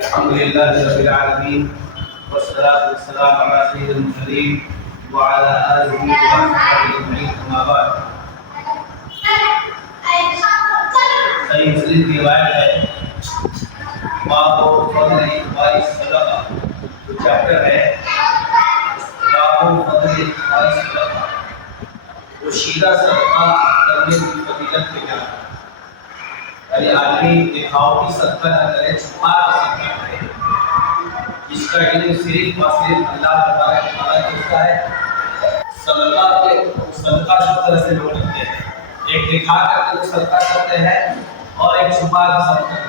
الحمد لله رب العالمين والصلاة والسلام على سيد المرسلين وعلى آله وصحبه أجمعين أما بعد. صحیح مسلم کی روایت ہے باب فضل اخراج صدقہ، جو چیپٹر ہے باب فضل اخراج صدقہ، وہ شیرہ صدقہ کرنے کی فضیلت کے جانا، یعنی آدمی دکھاوٹی صدقہ نہ کرے، چھپا کر صدقہ کرے، جس کا علم صرف اور صرف اللہ تبارک و تعالیٰ کو ہوتا ہے. صدقہ دو طرح سے لوگ کرتے ہیں، ایک دکھا کر کے صدقہ کرتے ہیں اور ایک چھپا کر صدقہ کرتے ہیں.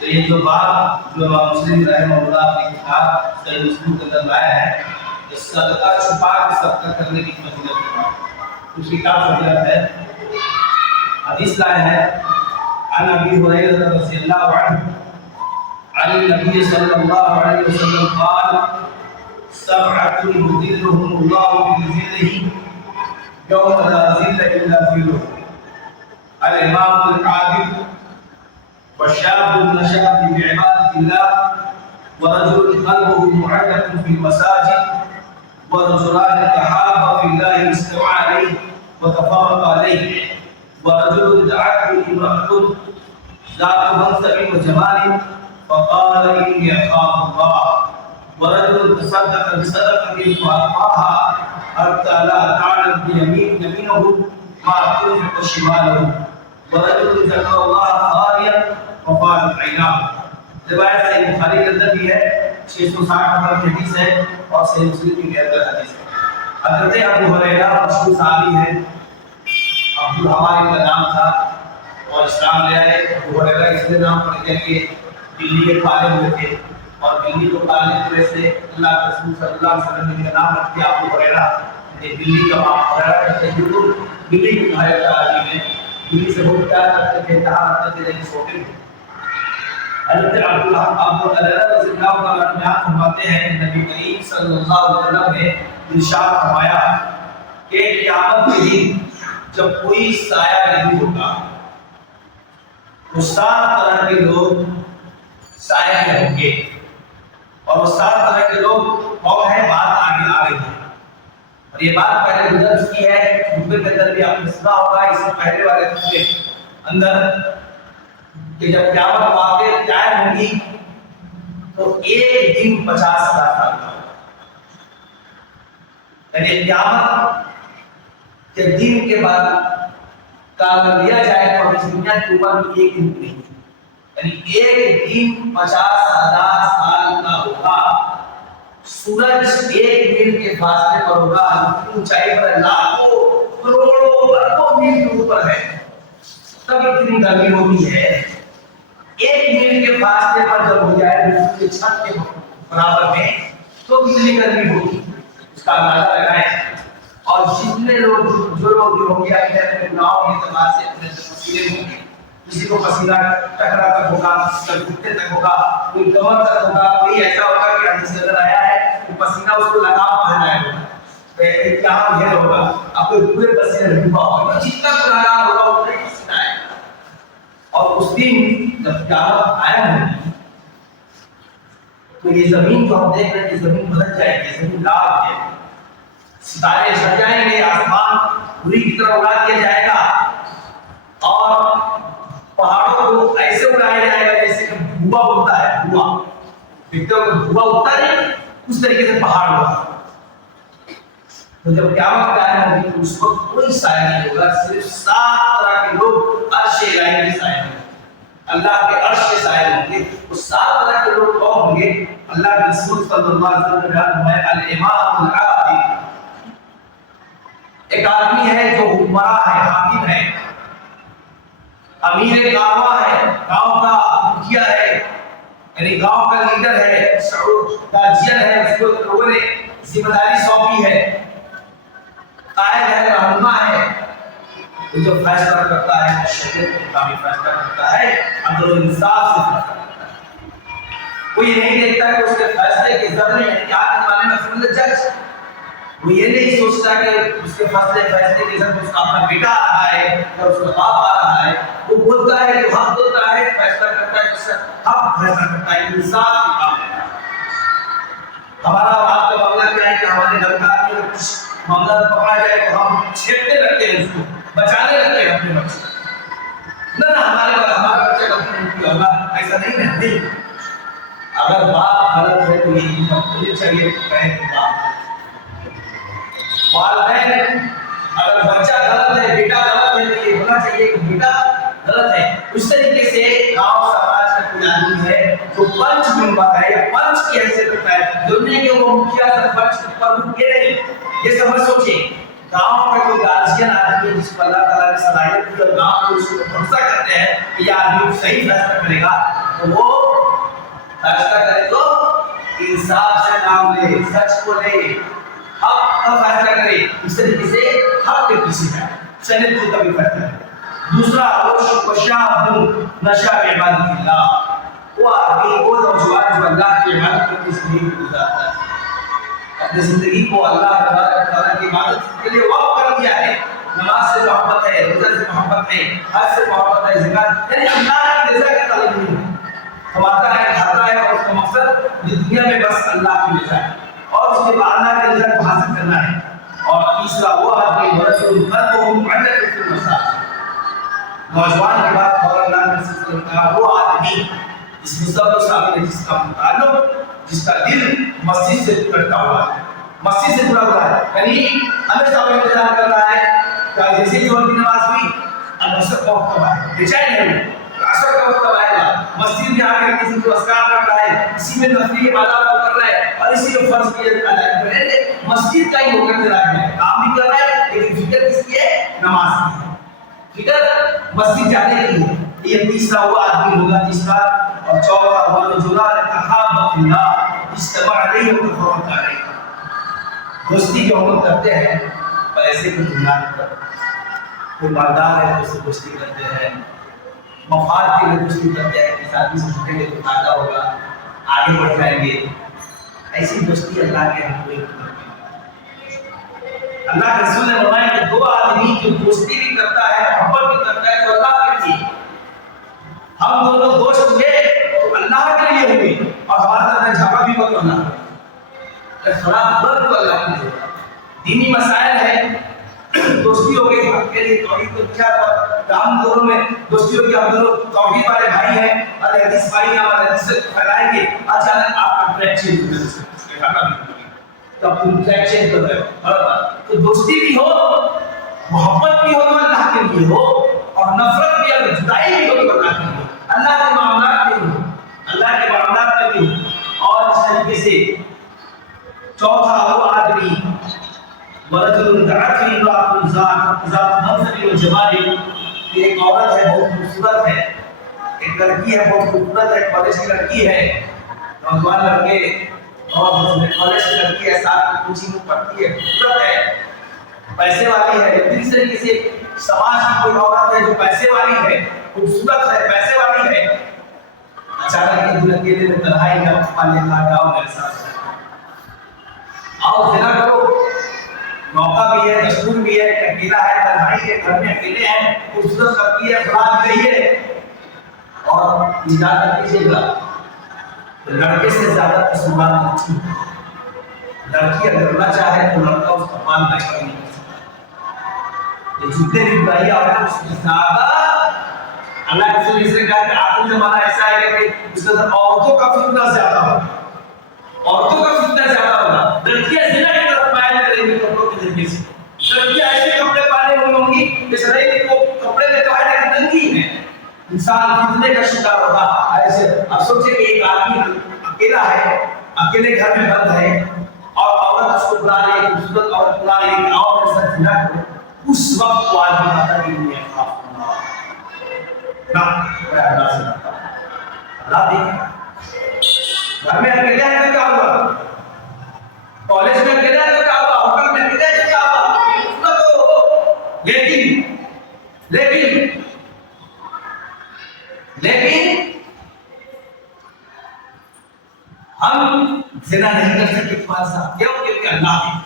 تو یہ جو بات جو امام مسلم رحمہ اللہ اپنی کتاب صحیح مسلم کے اندر لایا ہے، اس صدقہ چھپا کے صدقہ کرنے کی فضیلت ہے. اس کی کیا فضیلت ہے؟ حدیث لایا ہے عن ابي هريره رضي الله عنه عن النبي صلى الله عليه وسلم قال سبعة يظلهم الله في ظله يوم لا ظل الا ظله الامام العادل والشاب نشأ في عبادة الله ورجل قلبه معلق في المساجد ورجلان تحابا في الله استوى عليه وتفرق عليه ورجل دعته امرأة ذات منصب وجمال فقال إني أخاف الله ورجل تصدق بصدقة فأخفاها حتى لا تعلم يمينه ما تنفق شماله ورجل ذكر الله خاليا وفاضت عيناه. روایت صحیح بخاری کے اندر بھی ہے، 660 نمبر کی حدیث ہے اور صحیح مسلم کی اندر حدیث ہے. حضرت ابو ہریرہ مشہور صحابی ہیں، عبد الحواری کا نام تھا اور اسلام لے آئے. ابو ہریرہ اس لیے نام پڑ گیا کہ بلی کے پالے ہوئے تھے اور بلی کو پالنے کی وجہ سے اللہ کے رسول صلی اللہ علیہ وسلم نے ان کا نام رکھ دیا ابو ہریرہ. بلی کا باپ ہریرہ کہتے ہیں، بالکل بلی کی حالت عادی میں بلی سے بہت پیار کرتے تھے، انتہا کرتے تھے، چھوٹے تھے. حضرت ابو ہریرہ رضی اللہ عنہ بیان فرماتے ہیں کہ نبی کریم صلی اللہ علیہ وسلم نے ارشاد فرمایا کہ قیامت کے دن جب کوئی سایہ نہیں ہوگا تو 7 طرح کے لوگ سایہ میں ہوں گے، اور وہ 7 طرح کے لوگ کون ہیں؟ بات آگے آ رہی ہے اور یہ بات پہلے گزر چکی ہے، خطبے کے اندر بھی آپ نے سنا ہوگا اس سے پہلے والے خطبے اندر کہ جب قیامت واقع قائم ہوگی تو ایک دن 50,000 سال کا ہوگا. یعنی قیامت کے دن کے بعد کام لیا جائے تو اس دنیا کے اوپر ایک دن نہیں، یعنی ایک دن 50,000 سال کا ہوگا. سورج ایک میل کے فاصلے پر ہوگا، اونچائی پر لاکھوں کروڑوں اربوں میل کے اوپر ہے، تب اتنی گرمی ہوتی ہے. ایک میل کے فاصلے پر جب ہو جائے اس کے چھت کے برابر میں تو کتنی گرمی ہوگی اس کا اندازہ لگائیں. اور جتنے لوگ جو لوگ بھی ہوں گے اپنے گناہوں کے اعتبار سے اپنے پسینے ہوں گے، کسی کو پسینہ ٹکرا تک ہوگا، کسی کا گھٹنے تک ہوگا، کوئی کمر تک ہوگا، کوئی ایسا ہوگا کہ حدیث سے نظر آیا ہے کہ پسینہ اس کو لگام پڑ جائے گا، کیا یہ ہوگا آپ کو پورے پسینے ڈوبا ہوگا، جتنا گناہگار ہوگا اتنا ہی پسینہ آئے گا. اور اس دن جب قیامت قائم ہوگی تو یہ زمین کو ہم دیکھ رہے ہیں کہ زمین بدل جائے گی، زمین لال ہو جائے گی، ستارے جھڑ جائیں گے، آسمان پوری کی طرح اڑا دیا جائے گا اور پہاڑوں کو ایسے اڑایا جائے گا جیسے کہ دھواں اڑتا ہے. دھواں اڑتا نہیں اس طریقے سے پہاڑ اڑا. تو جب قیامت قائم ہوگی تو اس وقت کوئی سایہ نہیں ہوگا، صرف 7 طرح کے لوگ عرش الہی کے سائے ہوں گے، اللہ کے عرش کے سائے ہوں گے. وہ 7 طرح کے لوگ کون ہوں گے؟ اللہ کے رسول صلی اللہ علیہ وسلم نے بیان فرمایا الامام العادل، ایک آدمی ہے جو حکمراں ہے، حاکم ہے، امیر کارواں ہے، گاؤں کا مکھیا ہے، یعنی گاؤں کا لیڈر ہے، شعور گارجین ہے، اس کو لوگوں نے ذمہ داری سونپی ہے، قائد ہے، رہنما ہے. وہ جو فیصلہ کرتا ہے شریعت کے مطابق فیصلہ کرتا ہے، عدل و انصاف سے فیصلہ کرتا ہے. وہ یہ نہیں دیکھتا کہ اس کے فیصلے کے ذریعے، یعنی آج کے زمانے میں سمجھ جج، وہ یہ نہیں سوچتا کہ اس کے فیصلے کے ساتھ اس کا اپنا بیٹا آ رہا ہے یا اس کا باپ آ رہا ہے. وہ بولتا ہے جو حق ہوتا ہے فیصلہ کرتا ہے، جس سے حق فیصلہ کرتا ہے، انصاف کا کام ہے. ہمارا آپ کا معاملہ کیا ہے کہ ہمارے گھر کا آدمی کچھ معاملہ پکڑا جائے تو ہم چھیڑتے رہتے ہیں، اس کو بچانے رہتے ہیں اپنے بچے. نہ ہمارے پاس ہمارا بچہ کبھی ہوگا ایسا نہیں ہے. اگر باپ غلط ہے تو یہ مجھے چاہیے والدین، اگر بچہ غلط ہے، بیٹا غلط ہے تو یہ ہونا چاہیے کہ بیٹا غلط ہے. اس طریقے سے گاؤں سماج کا کوئی آدمی ہے جو پنچ ممبر ہے یا پنچ کی حیثیت رکھتا ہے، ضروری ہے کہ وہ مکھیا سرپنچ پر یہ نہیں. یہ سمجھ سوچے گاؤں کا جو گارجین آدمی ہے جس کو اللہ تعالیٰ نے صلاحیت دی اور گاؤں کو اس کو بھروسہ کرتے ہیں کہ یہ آدمی صحیح فیصلہ کرے گا، تو وہ فیصلہ کرے تو انصاف سے کام لے، سچ کو لے، حق کا فیصلہ کرے. اس طریقے سے حق کے پیچھے جائے، سنت کو کبھی فیصلہ کرے. دوسرا نشہ عبادت اللہ، وہ آدمی وہ نوجوان جو اللہ کی عبادت کرنے سے نہیں گزارتا ہے، اپنی زندگی کو اللہ تعالیٰ کی عبادت کے لیے وقف کر دیا ہے. نماز سے محبت ہے، روزہ سے محبت ہے، حج سے محبت ہے، زکات، یعنی اللہ کی رضا کی طلب نہیں ہے. کماتا ہے، کھاتا ہے اور اس کا مقصد دنیا میں بس اللہ کی رضا ہے اور اس کے بعد اللہ کی رضا کو حاصل کرنا ہے. اور تیسرا وہ آدمی نوجوان کے بعد وہ آدمی جس مصطفیٰ صاحب نے جس کا تعلق، جس کا دل مسجد سے کٹتا ہوا ہے، مسجد سے جڑا ہوا ہے، یعنی ہمیں صاحب انتظار کر رہا ہے کہ جیسے ہی کی نماز ہوئی عصر کا وقت آئے، بےچین نہیں عصر کا وقت آئے گا، مسجد میں آ کر کسی کو اذکار کر رہا ہے، اسی میں تفریح عبادات کو کر رہا ہے اور اسی کو فرض کیا ادا ہے. مسجد کا ہی ہو کر چلا ہے، کام بھی کر رہا ہے لیکن فکر کس کی ہے؟ نماز کی ہے، فکر مسجد جانے کی ہے. یہ تیسرا وہ آدمی ہوگا جس کا، اور چوتھا وہ جو تحابب فی اللہ اجتمع علیہ وتفرق علیہ. دوستی جو ہم کرتے ہیں پیسے کی بنیاد پر، کوئی مالدار ہے تو اس سے دوستی کرتے ہیں، مفاد کے لیے دوستی کرتے ہیں، کسی آدمی سے جڑیں گے تو فائدہ ہوگا، آگے بڑھ جائیں گے. ایسی دوستی اللہ کے ہم کوئی نہیں. اللہ کے رسول نے فرمایا کہ دو آدمی جو دوستی بھی کرتا ہے، محبت بھی کرتا ہے تو اللہ کے لیے. ہم دونوں دوست ہوئے تو اللہ کے لیے ہوئے اور ہمارا طرف جھاپا بھی مت ہونا. خراب بد تو اللہ کے لیے. دینی مسائل ہے، دوستی ہو گئی حق کے لیے، توحید کو کیا ہم دونوں میں دوستی ہو گئی، ہم دونوں توحید والے بھائی ہیں اور حدیث بھائی ہیں اور حدیث سے پھیلائیں گے. اچانک آپ کا ٹریک چینج ہو جائے تو تم ٹریک چینج کر رہے ہو. تو دوستی بھی ہو، محبت بھی ہو تو اللہ کے لیے ہو، اور نفرت بھی اگر جدائی بھی ہو تو اللہ کے لیے ہو، اللہ کے معاملات میں ہو، اللہ کے معاملات میں بھی ہو. اور اس طریقے سے چوتھا وہ آدمی ورجل دعت فی امرأۃ ذات منصب و جمال، ایک عورت ہے بہت خوبصورت ہے، ایک لڑکی ہے بہت خوبصورت ہے، کالج کی لڑکی ہے، نوجوان لڑکے اور کالج کی لڑکی ہے، ساتھ میں کوچنگ میں پڑھتی ہے، خوبصورت ہے، پیسے والی ہے. اس طریقے سے سماج کی کوئی عورت ہے جو پیسے والی ہے، خوبصورت ہے، پیسے والی ہے. اچانک ایک دن اکیلے میں تنہائی میں پالے جاؤ میرے ساتھ آؤ زنا کرو. موقع بھی ہے، دستور بھی ہے، اکیلا ہے، تنہائی ہے، گھر میں اکیلے ہیں، خوبصورت لڑکی ہے، فلان گئی ہے اور اجازت دیجیے گا لڑکے سے زیادہ قصوروار لڑکی ہے. لڑکی اگر نہ چاہے تو لڑکا اس کا مان نہیں کر سکتا. یہ جتنے بھی برائی آتے ہیں اس میں زیادہ اللہ کے رسول نے کہا کہ آخری زمانہ ایسا ہے کہ اس کے اندر عورتوں کا فتنہ زیادہ ہوگا، عورتوں کا فتنہ زیادہ ہوگا. لڑکیاں زنا کی طرف مائل کریں گی کپڑوں کے ذریعے سے. لڑکیاں ایسے کپڑے پہنے ہوئے ہوں گی کہ شرعی کو کپڑے میں تو ہے لیکن ننگی ہے. انسان فتنے کا شکار ہوگا. ایسے اب سوچے کہ ایک آدمی اکیلا ہے، اکیلے گھر میں بند ہے اور عورت اس کو بلا رہی ہے، خوبصورت عورت بلا رہی ہے کہ آؤ میرے ساتھ زنا کرو. اس وقت وہ آدمی کہتا ہے کہ میں خاف اللہ نہ، میں اللہ سے ڈرتا ہوں. اللہ دیکھیں گھر میں اکیلے ہیں تو کیا ہوا، کالج میں اکیلے ہیں تو کیا ہوا، ہوٹل میں اکیلے ہیں تو کیا ہوا. لیکن لیکن لیکن ہم زنا نہیں کر سکتے تمہارے ساتھ، کیوں؟ کیونکہ اللہ ہے.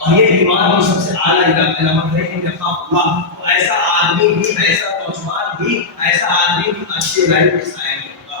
اور یہ ایمان کی سب سے اعلیٰ علامت ہے کہ اللہ، تو ایسا آدمی بھی، ایسا نوجوان بھی، ایسا آدمی بھی عرش الہی کے سائے میں ہوگا،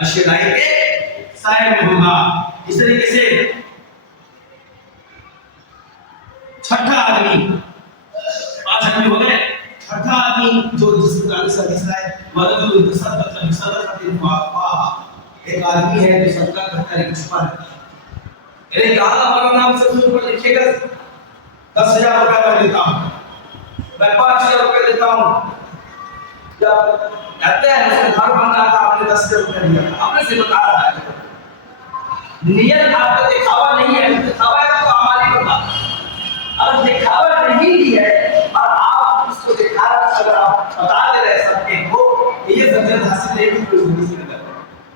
عرش الہی کے سائے میں ہوگا۔ اس طریقے سے چھٹا آدمی، 5 آدمی ہو گئے، چھٹا آدمی جو جس کا حصہ ہے مدد صدقۃ الفاقہ، ایک آدمی ہے جو صدقہ کرتا ہے چھپا رہتا ہے، یعنی کہا ہمارا نام سب سے اوپر لکھے گا 10,000 روپے میں دیتا ہوں، میں 5,000 روپے دیتا ہوں، جب کہتے ہیں اس کا گھر بن رہا تھا آپ نے 10,000 روپے دیا تھا، آپ نے سے بتا رہا ہے نیت آپ کا دکھاوا نہیں ہے، دکھاوا ہے تو ہماری بات، اگر دکھاوا نہیں بھی ہے اور آپ اس کو دکھا اگر آپ بتا دے رہے سب کے کو یہ فضیلت حاصل نہیں کوئی زندگی سے نکل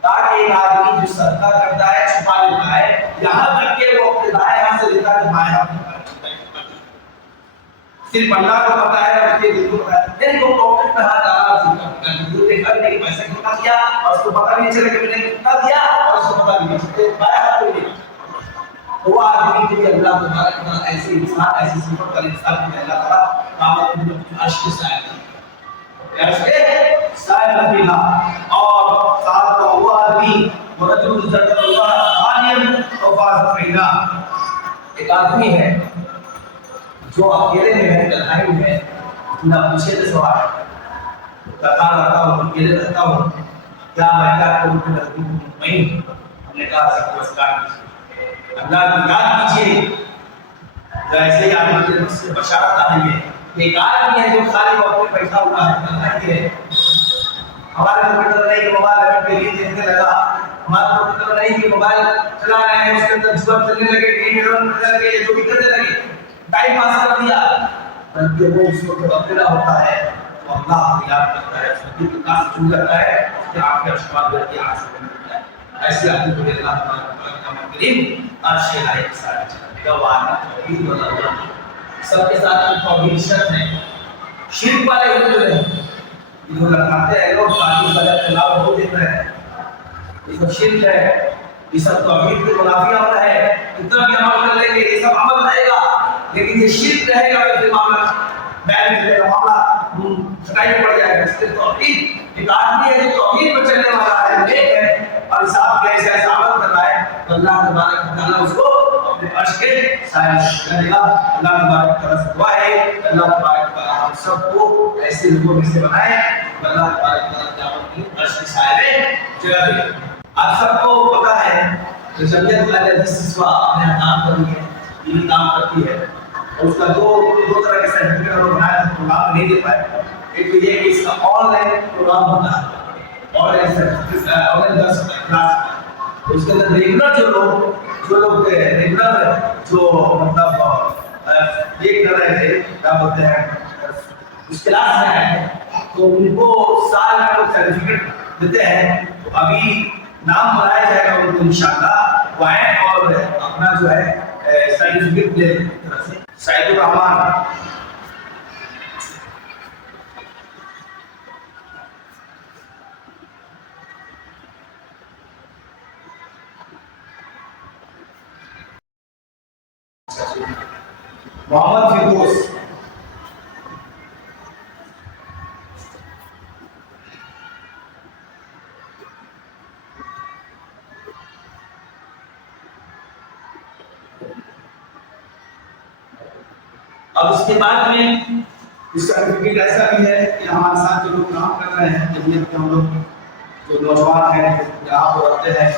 تاکہ ایک آدمی جو صدقہ کرتا ہے چھپا لیتا ہے، یہاں تک کہ وہ اپنے دائیں ہاتھ سے دیتا ہے بائیں ہاتھ میں صرف اللہ کو پتا ہے، اس کے دل کو پتا ہے، یعنی وہ پاکٹ میں ہاتھ ڈالا اس کا جو دیکھا کہ پیسے کتنا دیا اور اس کو پتا نہیں چلے کہ میں نے کتنا دیا اور اس کو پتا نہیں چلے بائیں ہاتھ میں دیا، تو وہ آدمی کے لیے اللہ تبارک و تعالیٰ ایسی انسان، ایسی صفت کا انسان کے لیے اللہ تعالیٰ قیامت میں عرش کے سائے میں، عرش کے سائے میں رکھے گا۔ اور ساتھ کا وہ آدمی ورجل ذکر اللہ عالم وفاظ پیدا، ایک آدمی ہے جو اکیلے میں ہے، تنہائی میں ہے، نہ پیچھے سے سوال تکان رہتا ہوں، اکیلے رہتا ہوں، کیا میں کیا کروں کہ نزدیک مطمئن، ہم نے کہا سب کو اسکار کیجیے، اللہ کی یاد کیجیے، ایسے ہی آدمی کے نفس سے بشارت آ رہی ہے، ایک آدمی ہے جو خالی وقت میں بیٹھا ہوا ہے، تنہائی ہے، ہمارے کمپیوٹر نہیں کہ موبائل اگر کے لیے دیکھنے لگا، ہمارے کمپیوٹر نہیں کہ موبائل چلا رہے ہیں اس کے اندر جواب چلنے لگے، ٹی وی رن کرنے لگے، جو بھی کرنے لگے، ٹائم پاس کر دیا، بلکہ وہ اس کو اکیلا ہوتا ہے تو اللہ کو یاد کرتا ہے، اس کو دل کا سکون کرتا ہے، اس کے آپ کے اشفاق کر کے آنکھ سے ملتا ہے، ایسے آدمی کو اللہ تبارک و کریم عرش الہی کے ساتھ چلے گا، وعدہ توحید والا سب کے ساتھ توحید شرط ہے، شرک والے جو ہے جو لگاتے ہیں لوگ باقی کا خلاف ہو دیتا ہے، یہ سب شرک ہے، یہ سب توحید کے منافی عمل ہے، اتنا بھی عمل کر لیں گے یہ سب عمل رہے گا، لیکن یہ شرک رہے گا تو معاملہ بیلنس رہے گا، معاملہ کھٹائی پڑ جائے گا۔ اس لیے توحید ایک آدمی ہے جو توحید پر چلنے والا ہے، نیک ہے اور صاحب کے ایسے عمل کر رہا ہے تو اللہ تبارک و تعالیٰ اس کو اپنے عرش کے سائے میں کرے گا۔ اللہ تبارک و تعالیٰ سے دعا ہے اللہ تبارک و تعالیٰ ہم سب کو ایسے لوگوں میں سے بنائے، اللہ تبارک و تعالیٰ قیامت کے عرش کے سائے میں جگہ دے۔ آپ سب کو پتا ہے کہ جمعیت السوا اپنے کام کر رہی ہے، یہ کام کرتی ہے، اور اس کا دو طرح کے سرٹیفکیٹ ہم بنایا تھا، پروگرام نہیں دے پائے۔ ایک تو یہ کہ اس کا آن لائن پروگرام ہوتا ہے، online certificate, online class, اس کے اندر ریگولر جو لوگ ریگولر جو مطلب یہ کر رہے تھے کیا بولتے ہیں اس کلاس میں آئے تو ان کو سال میں لوگ سرٹیفکیٹ دیتے ہیں، تو ابھی نام بنایا جائے گا ان کو انشاءاللہ، وہ آئیں اور اپنا جو ہے سرٹیفکیٹ لے طرف سے۔ سعید الرحمان محمد فردوس، اب اس کے بعد میں اس سرٹیفکیٹ ایسا بھی ہے کہ ہمارے ساتھ جو لوگ کام کر رہے ہیں جمعیت کے ہم لوگ جو نوجوان ہیں یہاں پر رہتے ہیں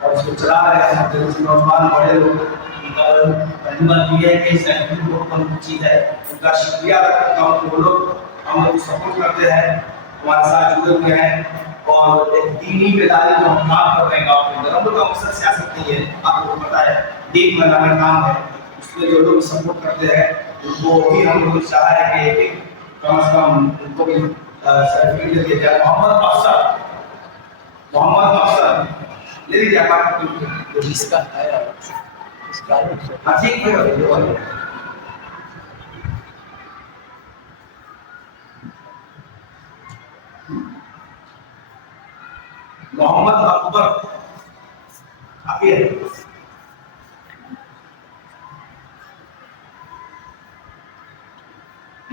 اور اس کو چلا رہے ہیں، جو نوجوان بڑے لوگ پہلی بات یہ ہے کہ سرٹیفکیٹ بہت کم چیز ہے، ان کا شکریہ ادا کرتا ہوں کہ وہ لوگ ہم لوگ سپورٹ کرتے ہیں، ہمارے ساتھ جڑے ہوئے ہیں، اور ایک دینی بیداری جو ہم کام کر رہے ہیں گاؤں کے اندر، ہم لوگ کا مقصد سیاست نہیں ہے، آپ کو پتا ہے دین بنانے کام ہے، اس میں جو لوگ سپورٹ کرتے ہیں ان کو بھی ہم لوگ چاہ رہے ہیں کہ کم از کم ان کو بھی سرٹیفکیٹ دیا جائے۔ محمد افسر لے لیجیے آپ اس کا ہے ٹھیک ہے۔ محمد اکبر آگے